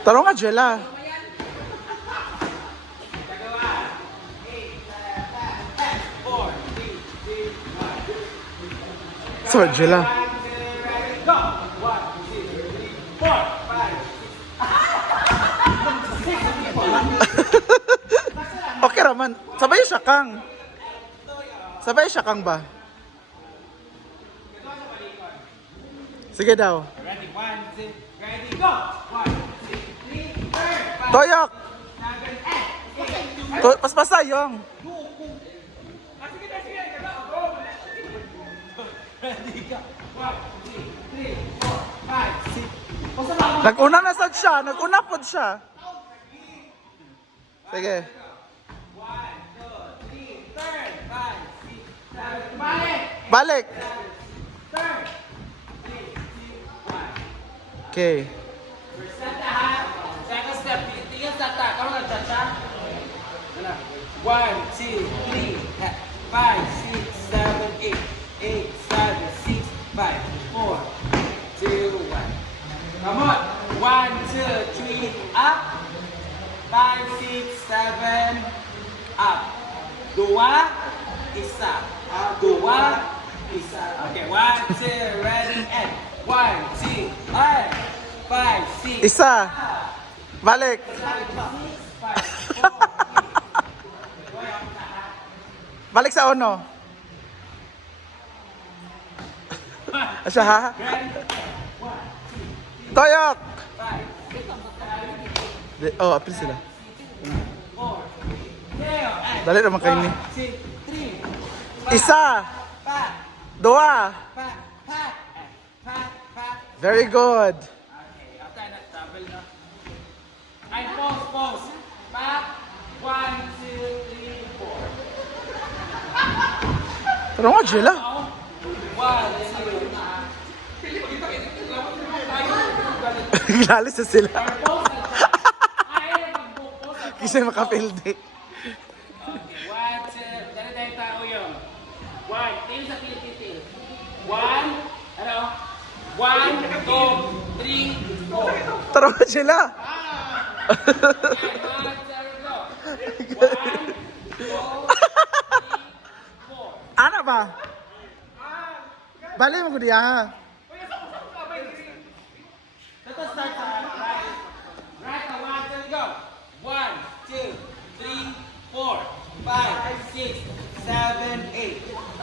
Taro nga, Jella. So, Jella. Okay raman. Sabay siya kang. Sabay siya kang ba? Sige daw. Ready, 1, 2, ready, go! 1, 2, 3, turn! Toyok! Paspasa yung. Ready, go! 1, 2, 3, 4, 5, 6. Nag-una na sad siya. Nag-una po siya. Sige. 1, 2, 3, turn! 5, 6, 7, balik! Balik. Turn! Okay. First step na ha. Second step, tingin sa ta. Karoon na dyan siya. 1, 2, 3, 5, 6, 7, 8, 8, 7, 6, 5, 4, 2, 1. Come on. 1, 2, 3, up. 5, 6, 7, up. Dua, isa. Dua, isa. Okay, 1, 2, ready, and 1, 2, 5, 6. Isa. Balik. Balik sa ono. Asya ha? Toyok! Oh, apil sila. Dali naman kayo ni. Isa! Dua! Very good. Okay, after that, double na. Ay, pause. Back. 1, 2, 3, 4. Pero nga, Jella. 1, 2, Glalis na sila. pause. Ay, mag-pause. Kasi makapildi. Okay, 1, 2, dali tao yun. 1, tail sa tiil. 1, ano? 1, 2, 3, 4. Taro nga, Jella. Anak ba? Balik mo ko diya ha. Let us start right. Right, 1, 2, go. 1, 2, 3, 4, 5, 6, 7, 8.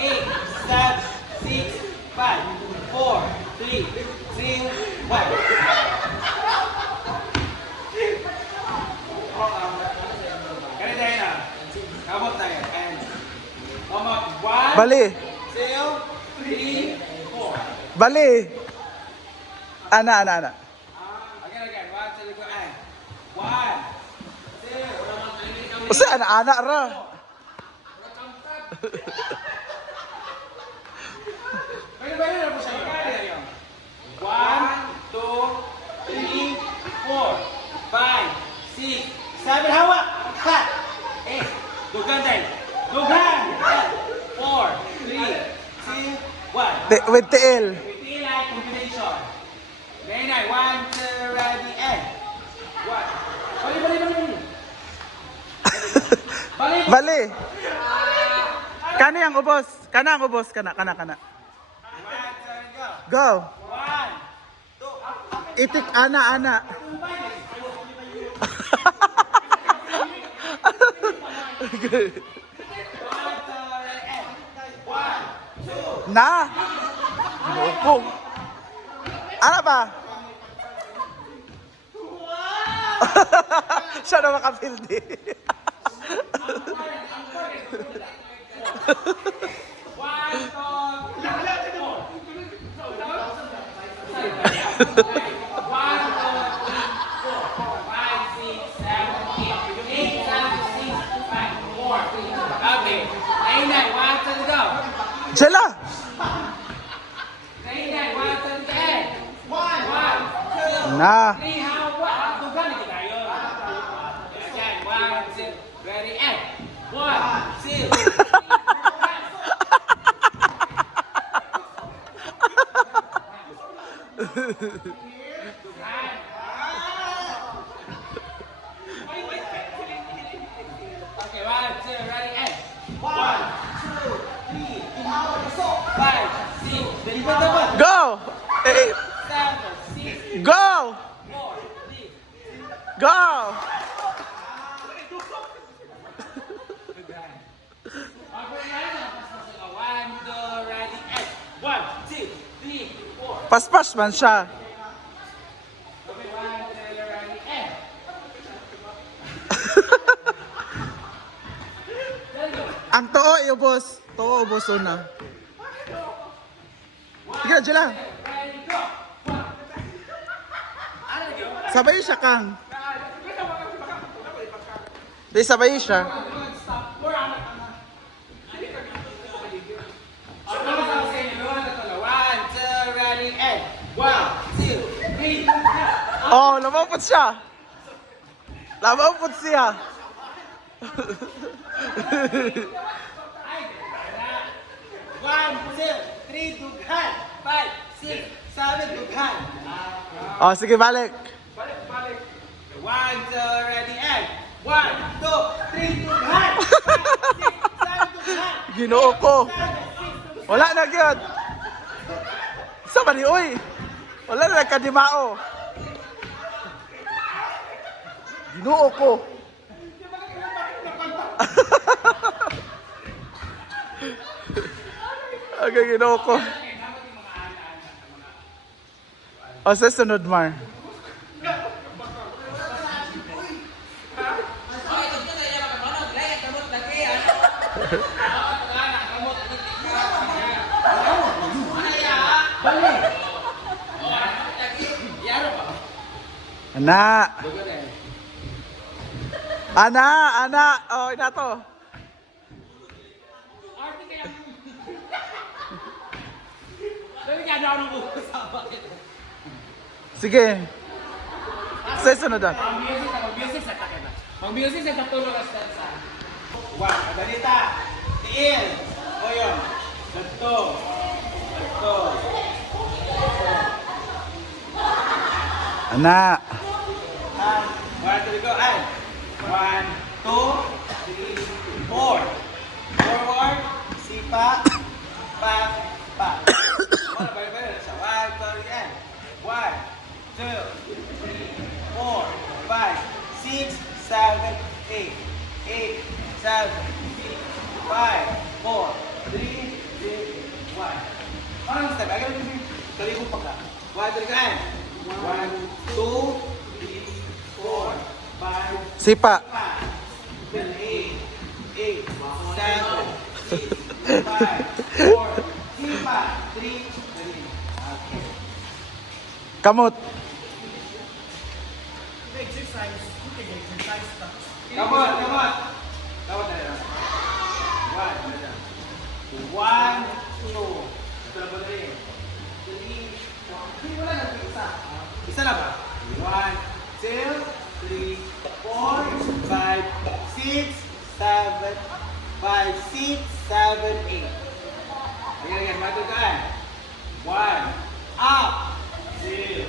8, 7, 6, 5, 4, 3, 2, 1. Ganito tayo na. Kamot tayo. And kamot. 1, Bali. 2, 3, 4. Bali. Ana. Again. 1, 2, go. And 1, 2. Usa anak ra. Pwede na po siya. 1, 2, 3, 4, 5, 6, 7. Hawak! Ha! 8. Dugan tayo. Dugan! 4, 3, 2, 1. With TL. Pilay combination. Ngayon ay 1, 2, ready, and 1. Bali. Bali. Kani ang ubos. Kana ang ubos. Kana. 1, 2, go. Go. 1, Itik ana. Na. Lupong. Ano ba? Siya na makapildi. Okay. Ayun na, 1, 2, go. Jella. Ayun na, 1, 2, end. 1, 2, Na. 3, hawak. Dugan ito tayo. Again, 1, 2, ready, end. 1, 2. Ikot naman. Go! Eh, 7, 6, go! 4, 3. Go! One, two, ready, and 1, 2, 3, 4. Paspas man siya. Okay, 1, 2, ready, and. Ang too, iubos. Too, ubos na. Sige, dyan lang. Ready, go. Sabay siya, Kang. Di sabay siya. One, two, ready, and 1, 2, 3. Oh, lamapot siya. Lamapot siya. One, two, three, dughan. 5, 6, 7, dughan. Oh, sige, balik. Balik, balik. 1, 2, ready, and 1, 2, 3, dughan. 5, 6, 7, dughan. Ginoo ko. Wala na gyud. Sa ba ni uy? Wala na kadimao. Ginoo ko. Okay, ginoo ko. O, sa sunod, Mar. Ana. Ana, ana. Oh, ina to. Sige. Sa sunod na. Mag-music sa tatulog as dansa. Wow, kadalita. Tiil. O yun. Ganto. Ganto. Ana. 1, 2, go. And 1, 2, 3, 4. Forward. Sipa. Back. Back. Balik-balik. Sa 1, 2, and 1, 2, 3, 4, 5, 6, 7, 8. 8, 7, 6, 5, 4, 3, 2, 1. Parang step. Agad yung kaligo pa ka. 1, 2, and 1, 2, 3, 4, 5, Sipa. 8, 8, 7, 6, 5, 4, Sipa, 3, 3. Okay. Kamot. Come on, come on. Come on, tayo. 1, 2, 3, 4. Wala na isa. Isa na ba? 1, 2, 3, 4, 5, 6, 7, 5, 6, 7, 8. Ayan, matugaan. 1, up, 2,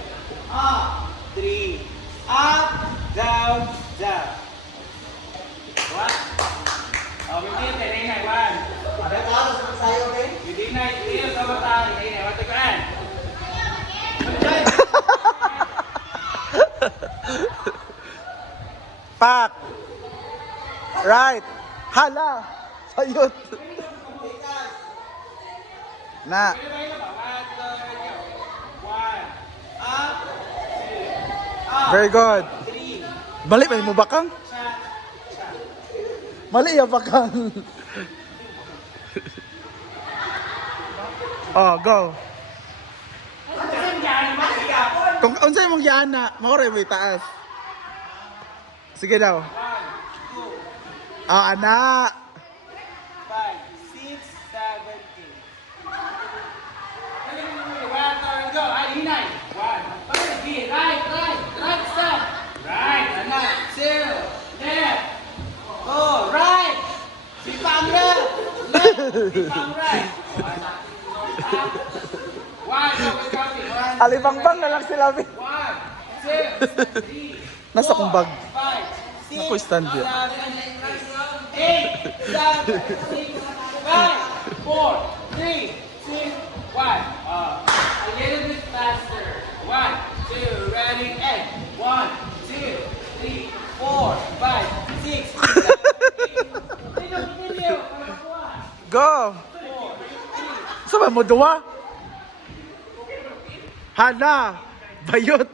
up, 3, up, down, down. What? Oh, hindi, tinay, 1. Ada ka sa pagsayo, okay? Hindi na, iyo sa mata, hindi na, matugaan. Pak. Right. Hala. Sayot. Na. 1, up, 2, up, Very good. 3, Mali ba mo bakang? cha, cha. Mali ya bakang. Oh, go. Kung unsay mong giana, maoray mo itaas. Sige daw. 1, 2, Oh, ana. 5, 6, 7, 8. Go. Ay, hinay. 1. Right, right, stop. Right, anak. 2, left. Oh, right. Sipang left. Left. Sipang right. 1, go, we're counting. 1, Alibangbang na lang sila. 1, 2, 3, Nasa kong bag. 5, 6, Naku, stand yun. 8, 7, 6, 5, 4, 3, 2, 1. A little bit faster. 1, 2, ready, and 1, 2, 3, 4, 5, 6, 7, 8. Go! Saan ba mo duwa? Hana! Bayot!